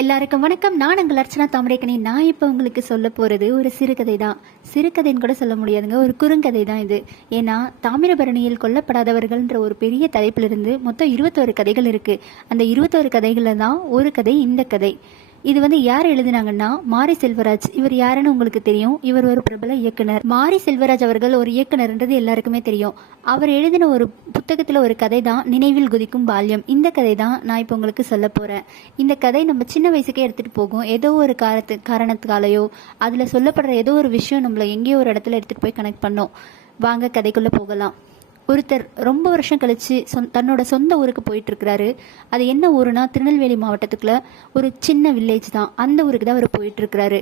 எல்லாருக்கும் வணக்கம். நான் உங்கள் அர்ச்சனா தாமரைக்கணி. நான் இப்போ உங்களுக்கு சொல்ல போகிறது ஒரு சிறுகதை தான். சிறுகதைன்னு கூட சொல்ல முடியாதுங்க, ஒரு குறுங்கதை தான் இது. ஏன்னா தாமிரபரணியில் கொல்லப்படாதவர்கள்ன்ற ஒரு பெரிய தலைப்பிலிருந்து மொத்தம் 21 கதைகள் இருக்குது. அந்த 21 கதைகளில் தான் ஒரு கதை இந்த கதை. இது யார் எழுதினாங்கன்னா மாரி செல்வராஜ். இவர் யாருன்னு உங்களுக்கு தெரியும். இவர் ஒரு பிரபல இயக்குனர். மாரி செல்வராஜ் அவர்கள் ஒரு இயக்குனர்ன்றது எல்லாருக்குமே தெரியும். அவர் எழுதின ஒரு புத்தகத்தில் ஒரு கதை தான் நினைவில் குதிக்கும் பால்யம். இந்த கதை தான் நான் இப்போ உங்களுக்கு சொல்ல போகிறேன். இந்த கதை நம்ம சின்ன வயசுக்கே எடுத்துகிட்டு போகும். ஏதோ ஒரு காரணத்துக்காலையோ அதில் சொல்லப்படுற ஏதோ ஒரு விஷயம் நம்மளை எங்கேயோ ஒரு இடத்துல எடுத்துகிட்டு போய் கனெக்ட் பண்ணோம். வாங்க கதைக்குள்ளே போகலாம். ஒருத்தர் ரொம்ப வருஷம் கழிச்சு தன்னோட சொந்த ஊருக்கு போயிட்டு இருக்கிறாரு. அது என்ன ஊருனா திருநெல்வேலி மாவட்டத்துக்குள்ள ஒரு சின்ன வில்லேஜ் தான். அந்த ஊருக்கு தான் அவர் போயிட்டு இருக்கிறாரு.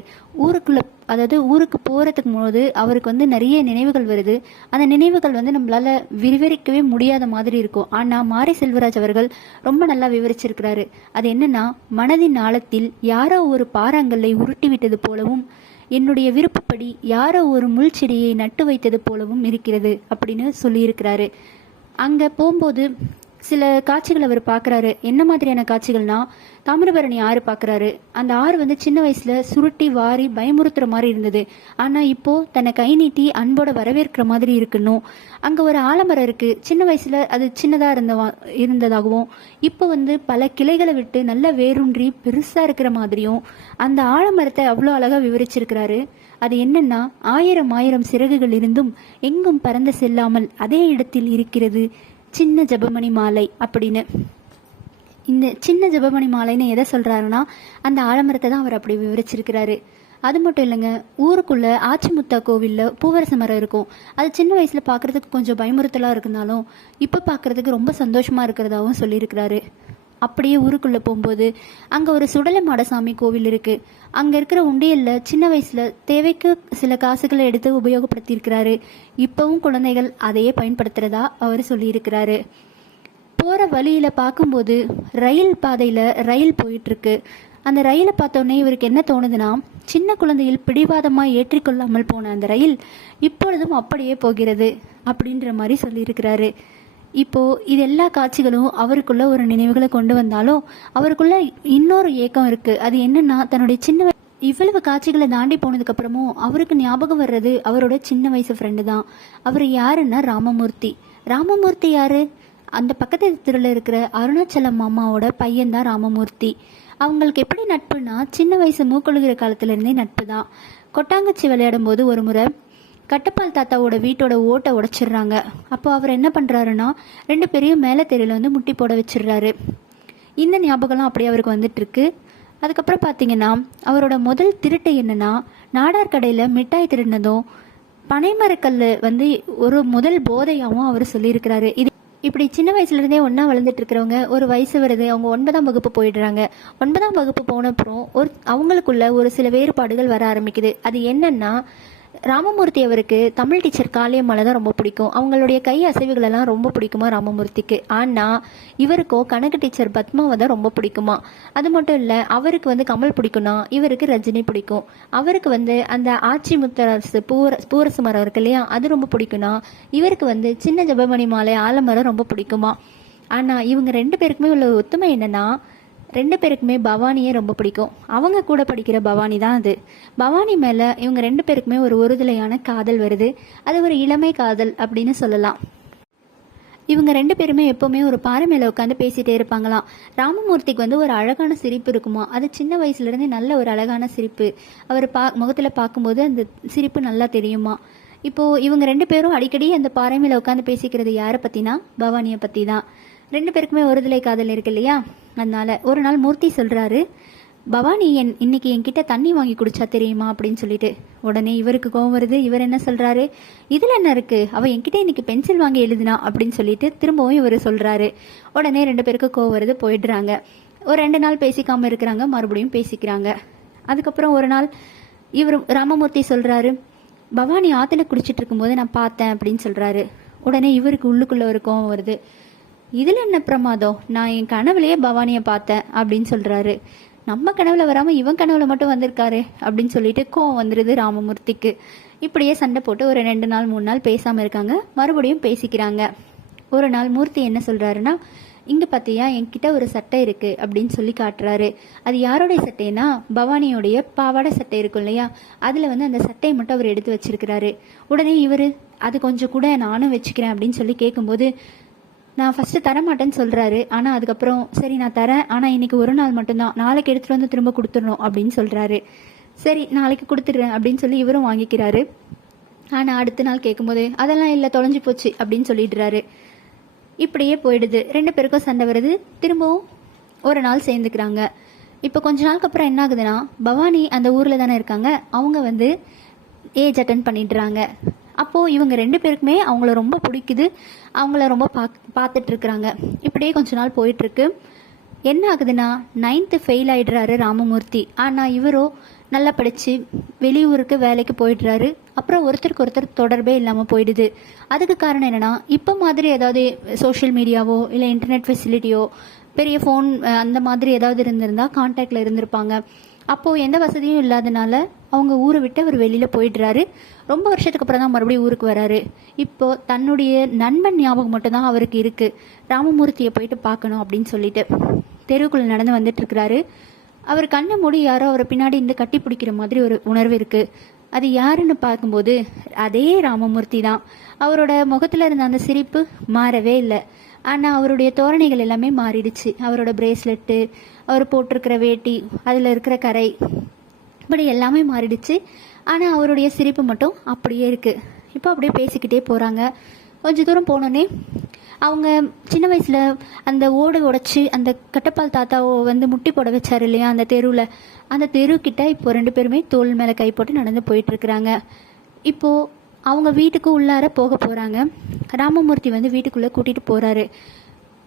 ஊருக்கு போறதுக்கு போது அவருக்கு நிறைய நினைவுகள் வருது. அந்த நினைவுகள் நம்மளால விவரிக்கவே முடியாத மாதிரி இருக்கும். ஆனா மாரி செல்வராஜ் அவர்கள் ரொம்ப நல்லா விவரிச்சிருக்கிறாரு. அது என்னன்னா, மனதின் ஆழத்தில் யாரோ ஒரு பாறாங்கல்லை உருட்டி விட்டது போலவும், என்னுடைய விருப்பப்படி யாரோ ஒரு முள் செடியை நட்டு வைத்தது போலவும் இருக்கிறது அப்படின்னு சொல்லியிருக்கிறாரு. அங்கே போகும்போது சில காட்சிகள் அவர் பார்க்குறாரு. என்ன மாதிரியான காட்சிகள்னா, தாமிரபரணி ஆறு பார்க்குறாரு. அந்த ஆறு சின்ன வயசில் சுருட்டி வாரி பயமுறுத்துற மாதிரி இருந்தது. ஆனால் இப்போது தன்னை கை நீட்டி அன்போட வரவேற்கிற மாதிரி இருக்கணும். அங்கே ஒரு ஆலமரம் இருக்குது. சின்ன வயசில் அது சின்னதாக இருந்ததாகவும் இப்போ பல கிளைகளை விட்டு நல்ல வேரூன்றி பெருசாக இருக்கிற மாதிரியும் அந்த ஆலமரத்தை அவ்வளோ அழகாக விவரிச்சிருக்கிறாரு. அது என்னன்னா, ஆயிரம் ஆயிரம் சிறகுகள் இருந்தும் எங்கும் பறந்து செல்லாமல் அதே இடத்தில் இருக்கிறது சின்ன ஜபமணி மாலை அப்படின்னு. இந்த சின்ன ஜபமணி மாலைன்னு எதை சொல்றாருன்னா, அந்த ஆலமரத்தை தான் அவர் அப்படி விவரிச்சிருக்கிறாரு. அது மட்டும் இல்லைங்க, ஊருக்குள்ள ஆச்சிமுத்தா கோவில்ல பூவரச மரம் இருக்கும். அது சின்ன வயசுல பாக்குறதுக்கு கொஞ்சம் பயமுறுத்தலா இருந்தாலும் இப்ப பாக்குறதுக்கு ரொம்ப சந்தோஷமா இருக்கிறதாவும் சொல்லியிருக்கிறாரு. அப்படியே ஊருக்குள்ள போகும்போது அங்க ஒரு சுடலை மாடசாமி கோவில் இருக்கு. அங்க இருக்கிற உண்டியல்ல சின்ன வயசுல தேவைக்கு சில காசுகளை எடுத்து உபயோகப்படுத்தி இருக்கிறாரு. இப்பவும் குழந்தைகள் அதையே பயன்படுத்துறதா அவர் சொல்லியிருக்கிறாரு. போற வழியில பார்க்கும்போது ரயில் பாதையில ரயில் போயிட்டு இருக்கு. அந்த ரயிலை பார்த்தோன்னே இவருக்கு என்ன தோணுதுன்னா, சின்ன குழந்தையில் பிடிவாதமா ஏற்றிக்கொள்ளாமல் போன அந்த ரயில் இப்பொழுதும் அப்படியே போகிறது அப்படின்ற மாதிரி சொல்லியிருக்கிறாரு. இப்போ இது எல்லா காட்சிகளும் அவருக்குள்ள ஒரு நினைவுகளை கொண்டு வந்தாலும் அவருக்குள்ள இன்னொரு ஏக்கம் இருக்கு. அது என்னன்னா, தன்னுடைய சின்ன இவ்வளவு காட்சிகளை தாண்டி போனதுக்கு அப்புறமும் அவருக்கு ஞாபகம் வர்றது அவரோட சின்ன வயசு ஃப்ரெண்டு தான். அவர் யாருன்னா ராமமூர்த்தி. ராமமூர்த்தி யாரு? அந்த பக்கத்து தெருவில் இருக்கிற அருணாச்சலம் மாமாவோட பையன் தான் ராமமூர்த்தி. அவங்களுக்கு எப்படி நட்புனா, சின்ன வயசு மூக்கொழுகிற காலத்துல இருந்தே நட்பு தான். கொட்டாங்கச்சி விளையாடும் போது ஒரு முறை கட்டப்பால் தாத்தாவோட வீட்டோட ஓட்டை உடைச்சிடுறாங்க. அப்போ அவர் என்ன பண்ணுறாருன்னா, 2 பேரையும் மேலே தெருவில் முட்டி போட வச்சிடுறாரு. இந்த ஞாபகம்லாம் அப்படியே அவருக்கு வந்துட்டு இருக்கு. அதுக்கப்புறம் பார்த்தீங்கன்னா, அவரோட முதல் திருட்டு என்னன்னா, நாடார் கடையில் மிட்டாய் திருடினதும் பனைமரக்கல் ஒரு முதல் போதையாகவும் அவர் சொல்லியிருக்கிறாரு. இது இப்படி சின்ன வயசுலேருந்தே ஒன்றா வளர்ந்துட்டு இருக்கிறவங்க ஒரு வயசு வருது, அவங்க 9ஆம் வகுப்பு போயிடுறாங்க. 9ஆம் வகுப்பு போனப்புறம் அவங்களுக்குள்ள ஒரு சில வேறுபாடுகள் வர ஆரம்பிக்குது. அது என்னன்னா, ராமமூர்த்தி அவருக்கு தமிழ் டீச்சர் காளியம்மாளை தான் ரொம்ப பிடிக்கும். அவங்களுடைய கை அசைவுகள் எல்லாம் ரொம்ப பிடிக்குமா ராமமூர்த்திக்கு. ஆனால் இவருக்கோ கணக்கு டீச்சர் பத்மாவை தான் ரொம்ப பிடிக்குமா. அது மட்டும் இல்லை, அவருக்கு கமல் பிடிக்கும்னா இவருக்கு ரஜினி பிடிக்கும். அவருக்கு அந்த ஆச்சி முத்தரசு பூரசு மரம் இருக்கு இல்லையா, அது ரொம்ப பிடிக்கும்னா இவருக்கு சின்ன ஜபமணி மாலை ஆலமரம் ரொம்ப பிடிக்குமா. ஆனால் இவங்க 2 பேருக்குமே உள்ள ஒத்துமை என்னன்னா, 2 பேருக்குமே பவானியே ரொம்ப பிடிக்கும். அவங்க கூட படிக்கிற பவானி தான் அது. பவானி மேலே இவங்க 2 பேருக்குமே ஒரு ஒருதலையான காதல் வருது. அது ஒரு இளமை காதல் அப்படின்னு சொல்லலாம். இவங்க 2 பேருமே எப்போவுமே ஒரு பாறை மேலே உட்காந்து பேசிகிட்டே இருப்பாங்களாம். ராமமூர்த்திக்கு ஒரு அழகான சிரிப்பு இருக்குமா. அது சின்ன வயசுலேருந்தே நல்ல ஒரு அழகான சிரிப்பு. அவர் முகத்தில் பார்க்கும்போது அந்த சிரிப்பு நல்லா தெரியுமா. இப்போது இவங்க 2 பேரும் அடிக்கடி அந்த பாறை மேலே உட்காந்து பேசிக்கிறது யாரை பற்றினா, பவானியை பற்றி தான். 2 பேருக்குமே ஒருதலை காதல் இருக்கு இல்லையா. அதனால ஒரு நாள் மூர்த்தி சொல்கிறாரு, பவானி இன்னைக்கு என்கிட்ட தண்ணி வாங்கி குடிச்சா தெரியுமா அப்படின்னு சொல்லிட்டு. உடனே இவருக்கு கோவம் வருது. இவர் என்ன சொல்கிறாரு, இதில் என்ன இருக்குது, அவள் என்கிட்ட இன்னைக்கு பென்சில் வாங்கி எழுதினா அப்படின்னு சொல்லிட்டு திரும்பவும் இவர் சொல்கிறாரு. உடனே 2 பேருக்கு கோவம் வருது, போயிடுறாங்க. ஒரு 2 நாள் பேசிக்காமல் இருக்கிறாங்க, மறுபடியும் பேசிக்கிறாங்க. அதுக்கப்புறம் ஒரு நாள் இவர் ராமமூர்த்தி சொல்கிறாரு, பவானி ஆற்றுல குடிச்சிட்டு இருக்கும்போது நான் பார்த்தேன் அப்படின்னு சொல்கிறாரு. உடனே இவருக்கு உள்ளுக்குள்ளே ஒரு கோவம் வருது. இதில் என்ன பிரமாதம், நான் என் கனவுலையே பவானியை பார்த்தேன் அப்படின்னு சொல்கிறாரு. நம்ம கனவுல வராமல் இவன் கனவுல மட்டும் வந்திருக்காரு அப்படின்னு சொல்லிட்டு கோவம் வந்துடுது ராமமூர்த்திக்கு. இப்படியே சண்டை போட்டு ஒரு 2 நாள் 3 நாள் பேசாமல் இருக்காங்க. மறுபடியும் பேசிக்கிறாங்க. ஒரு நாள் மூர்த்தி என்ன சொல்கிறாருன்னா, இங்கே பார்த்தியா என்கிட்ட ஒரு சட்டை இருக்குது அப்படின்னு சொல்லி காட்டுறாரு. அது யாருடைய சட்டைனா பவானியோடைய பாவாடை சட்டை இருக்கும் இல்லையா, அதில் வந்து அந்த சட்டையை மட்டும் அவர் எடுத்து வச்சிருக்கிறாரு. உடனே இவர் அது கொஞ்சம் கூட நானும் வச்சுக்கிறேன் அப்படின்னு சொல்லி கேட்கும்போது நான் ஃபஸ்ட்டு தரமாட்டேன்னு சொல்கிறாரு. ஆனால் அதுக்கப்புறம் சரி நான் தரேன், ஆனால் இன்றைக்கி ஒரு நாள் மட்டும்தான், நாளைக்கு எடுத்துகிட்டு வந்து திரும்ப கொடுத்துடணும் அப்படின்னு சொல்கிறாரு. சரி நாளைக்கு கொடுத்துட்றேன் அப்படின்னு சொல்லி இவரும் வாங்கிக்கிறாரு. ஆனால் அடுத்த நாள் கேட்கும்போது அதெல்லாம் இல்லை தொலைஞ்சு போச்சு அப்படின்னு சொல்லிடுறாரு. இப்படியே போயிடுது. 2 பேருக்கும் சண்டை வருது. திரும்பவும் ஒரு நாள் சேர்ந்துக்கிறாங்க. இப்போ கொஞ்ச நாளுக்கு அப்புறம் என்ன ஆகுதுன்னா, பவானி அந்த ஊரில் தானே இருக்காங்க, அவங்க வந்து ஏஜ் அட்டன் பண்ணிடுறாங்க. அப்போது இவங்க 2 பேருக்குமே அவங்கள ரொம்ப பிடிக்குது, அவங்கள ரொம்ப பார்த்துட்டு இருக்கிறாங்க. இப்படியே கொஞ்ச நாள் போயிட்டுருக்கு. என்ன ஆகுதுன்னா 9th ஃபெயில் ஆகிடுறாரு ராமமூர்த்தி. ஆனால் இவரோ நல்லா படித்து வெளியூருக்கு வேலைக்கு போயிடுறாரு. அப்புறம் ஒருத்தருக்கு ஒருத்தர் தொடர்பே இல்லாமல் போயிடுது. அதுக்கு காரணம் என்னென்னா, இப்போ மாதிரி ஏதாவது சோஷியல் மீடியாவோ இல்லை இன்டர்நெட் ஃபெசிலிட்டியோ பெரிய ஃபோன் அந்த மாதிரி ஏதாவது இருந்திருந்தால் கான்டாக்டில் இருந்திருப்பாங்க. அப்போது எந்த வசதியும் இல்லாதனால அவங்க ஊரை விட்டு அவர் வெளியில் போயிடுறாரு. ரொம்ப வருஷத்துக்கு அப்புறம் தான் மறுபடியும் ஊருக்கு வராரு. இப்போது தன்னுடைய நண்பன் ஞாபகம் மட்டும்தான் அவருக்கு இருக்குது, ராமமூர்த்தியை போயிட்டு பார்க்கணும் அப்படின்னு சொல்லிட்டு தெருவுக்குள்ளே நடந்து வந்துட்டுருக்கிறாரு. அவர் கண்ணை மூடி யாரோ அவரை பின்னாடி இருந்து கட்டி பிடிக்கிற மாதிரி ஒரு உணர்வு இருக்குது. அது யாருன்னு பார்க்கும்போது அதே ராமமூர்த்தி தான். அவரோட முகத்தில் இருந்த அந்த சிரிப்பு மாறவே இல்லை. ஆனால் அவருடைய தோரணைகள் எல்லாமே மாறிடுச்சு. அவரோட பிரேஸ்லெட்டு, அவர் போட்டிருக்கிற வேட்டி, அதில் இருக்கிற கரை, இப்படி எல்லாமே மாறிடுச்சு. ஆனால் அவருடைய சிரிப்பு மட்டும் அப்படியே இருக்குது. இப்போ அப்படியே பேசிக்கிட்டே போகிறாங்க. கொஞ்சம் தூரம் போனோன்னே அவங்க சின்ன வயசில் அந்த ஓடு உடைச்சி அந்த கட்டப்பால் தாத்தாவை வந்து முட்டி போட வச்சார் இல்லையா அந்த தெருவில், அந்த தெருக்கிட்ட இப்போ 2 பேருமே தோள் மேலே கை போட்டு நடந்து போயிட்டுருக்குறாங்க. இப்போது அவங்க வீட்டுக்கு உள்ளார போக போகிறாங்க. ராமமூர்த்தி வந்து வீட்டுக்குள்ளே கூட்டிகிட்டு போகிறாரு.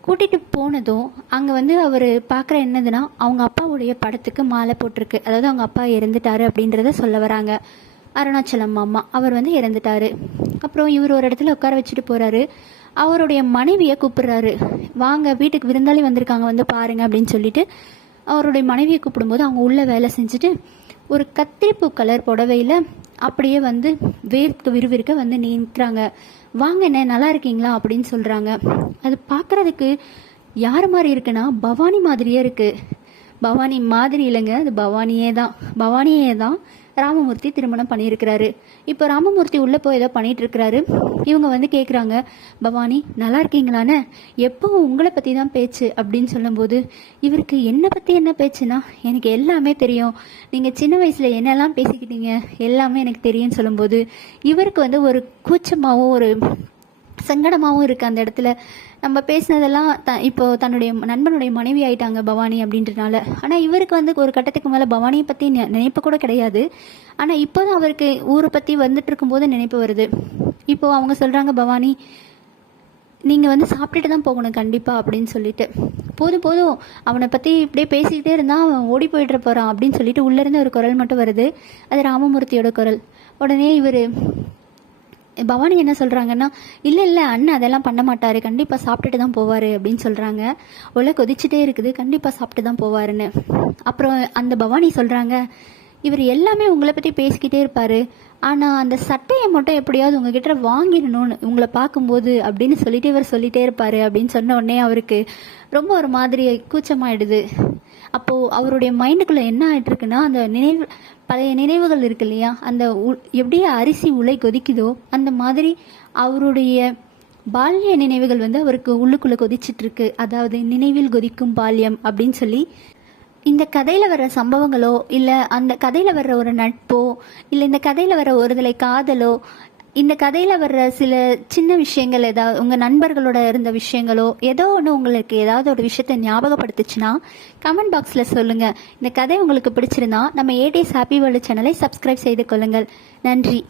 கூட்டிகிட்டு போனதும் அங்கே வந்து அவர் பார்க்குற என்னதுன்னா, அவங்க அப்பாவுடைய படத்துக்கு மாலை போட்டிருக்கு. அதாவது அவங்க அப்பா இறந்துட்டாரு அப்படின்றத சொல்ல வராங்க. அருணாச்சலம் அம்மா அவர் வந்து இறந்துட்டாரு. அப்புறம் இவர் ஒரு இடத்துல உட்கார வச்சுட்டு போகிறாரு. அவருடைய மனைவியை கூப்பிடுறாரு, வாங்க வீட்டுக்கு விருந்தாளி வந்திருக்காங்க வந்து பாருங்க அப்படின்னு சொல்லிட்டு அவருடைய மனைவியை கூப்பிடும்போது அவங்க உள்ள வேலை செஞ்சுட்டு ஒரு கத்திரிப்பூ கலர் புடவையில் அப்படியே வந்து விறுவிறுக்க வந்து நிற்கிறாங்க. வாங்க என்ன நல்லா இருக்கீங்களா அப்படின்னு சொல்கிறாங்க. அது பார்க்குறதுக்கு யார் மாதிரி இருக்குன்னா பவானி மாதிரியே இருக்குது. பவானி மாதிரி இல்லைங்க, அது பவானியே தான் ராமமூர்த்தி திருமணம் பண்ணியிருக்கிறாரு. இப்போ ராமமூர்த்தி உள்ளே போய் ஏதோ பண்ணிட்டு இருக்கிறாரு. இவங்க வந்து கேட்குறாங்க, பவானி நல்லா இருக்கீங்களான்னு, எப்போ உங்களை பற்றி தான் பேச்சு அப்படின்னு சொல்லும்போது இவருக்கு என்னை பற்றி என்ன பேச்சுன்னா, எனக்கு எல்லாமே தெரியும், நீங்கள் சின்ன வயசில் என்னெல்லாம் பேசிக்கிட்டீங்க எல்லாமே எனக்கு தெரியும்னு சொல்லும்போது இவருக்கு வந்து ஒரு கூச்சமாகவும் ஒரு சங்கடமாகவும் இருக்குது. அந்த இடத்துல நம்ம பேசினதெல்லாம் இப்போ தன்னுடைய நண்பனுடைய மனைவி ஆயிட்டாங்க பவானி அப்படின்றனால. ஆனால் இவருக்கு வந்து ஒரு கட்டத்துக்கு மேலே பவானியை பற்றி நினைப்பு கூட கிடையாது. ஆனால் இப்போ தான் அவருக்கு ஊரை பற்றி வந்துட்டு இருக்கும்போது நினைப்பு வருது. இப்போது அவங்க சொல்கிறாங்க, பவானி நீங்கள் வந்து சாப்பிட்டுட்டு தான் போகணும் கண்டிப்பாக அப்படின்னு சொல்லிட்டு. போதும் அவனை பற்றி இப்படியே பேசிக்கிட்டே இருந்தால் அவன் ஓடி போயிட்டு போகிறான் அப்படின்னு சொல்லிட்டு உள்ளேருந்து ஒரு குரல் மட்டும் வருது. அது ராமமூர்த்தியோட குரல். உடனே இவர் பவானி என்ன சொல்கிறாங்கன்னா, இல்லை அண்ணன் அதெல்லாம் பண்ண மாட்டார், கண்டிப்பாக சாப்பிட்டுட்டு தான் போவார் அப்படின்னு சொல்கிறாங்க. உள்ள கொதிச்சுட்டே இருக்குது, கண்டிப்பாக சாப்பிட்டு தான் போவாருன்னு. அப்புறம் அந்த பவானி சொல்கிறாங்க, இவர் எல்லாமே உங்களை பற்றி பேசிக்கிட்டே இருப்பார், ஆனால் அந்த சட்டையை மட்டும் எப்படியாவது உங்ககிட்ட வாங்கிடணும்னு உங்களை பார்க்கும்போது அப்படின்னு சொல்லிட்டு இவர் சொல்லிகிட்டே இருப்பார் அப்படின்னு சொன்ன உடனே அவருக்கு ரொம்ப ஒரு மாதிரி கூச்சமாயிடுது. அப்போது அவருடைய மைண்டுக்குள்ளே என்ன ஆகிட்டுருக்குன்னா, அந்த பழைய நினைவுகள் இருக்கு இல்லையா, அந்த எப்படியே அரிசி உலை கொதிக்குதோ அந்த மாதிரி அவருடைய பால்ய நினைவுகள் வந்து அவருக்கு உள்ளுக்குள்ளே கொதிச்சிட்ருக்கு. அதாவது நினைவில் கொதிக்கும் பால்யம் அப்படின்னு சொல்லி இந்த கதையில் வர்ற சம்பவங்களோ இல்லை அந்த கதையில் வர்ற ஒரு நட்போ இல்லை இந்த கதையில் வர்ற ஒருதலை காதலோ இந்த கதையில் வர்ற சில சின்ன விஷயங்கள், ஏதாவது உங்கள் நண்பர்களோட இருந்த விஷயங்களோ ஏதோ ஒன்று உங்களுக்கு ஏதாவது ஒரு விஷயத்தை ஞாபகப்படுத்துச்சுன்னா கமெண்ட் பாக்ஸில் சொல்லுங்கள். இந்த கதை உங்களுக்கு பிடிச்சிருந்தா நம்ம 8 Days Happy World சேனலை சப்ஸ்கிரைப் செய்து கொள்ளுங்கள். நன்றி.